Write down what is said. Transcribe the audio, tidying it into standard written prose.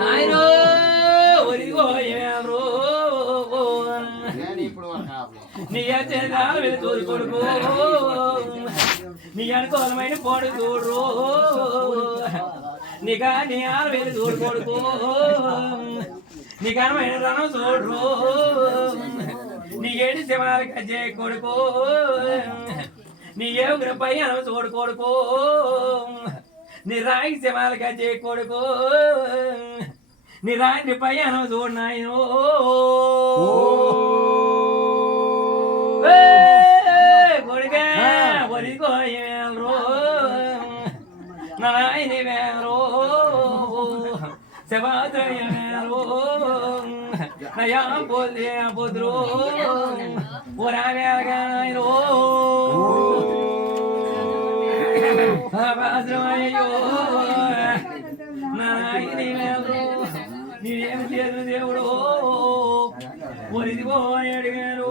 నాయనో ఒరిగోయేరో నీ అచ్చేదాలు చూడు కొడుకు నీ అనుకూలమైన పోడు చూడు నీకా నీ ఆరు చూడు కొడుకు నీ కనమైన రణం చూడు నీ ఏడు శివనాలు కజ్జే కొడుకు నీ ఏగురు పై అన చూడు కొడుకు నీ రాయి శివాలు కజ్జే కొడుకు నీ రాయి పై అన చూడు నాయనో కొడుకే ఒరిగోయేరో నాయని వేరో శివాద్రయో నయా పోలే పుత్రో పురాణో భద్రమయ్యో నాయని వేరో నీవేం చేదు దేవుడు ఒరిదిగో అడిగారు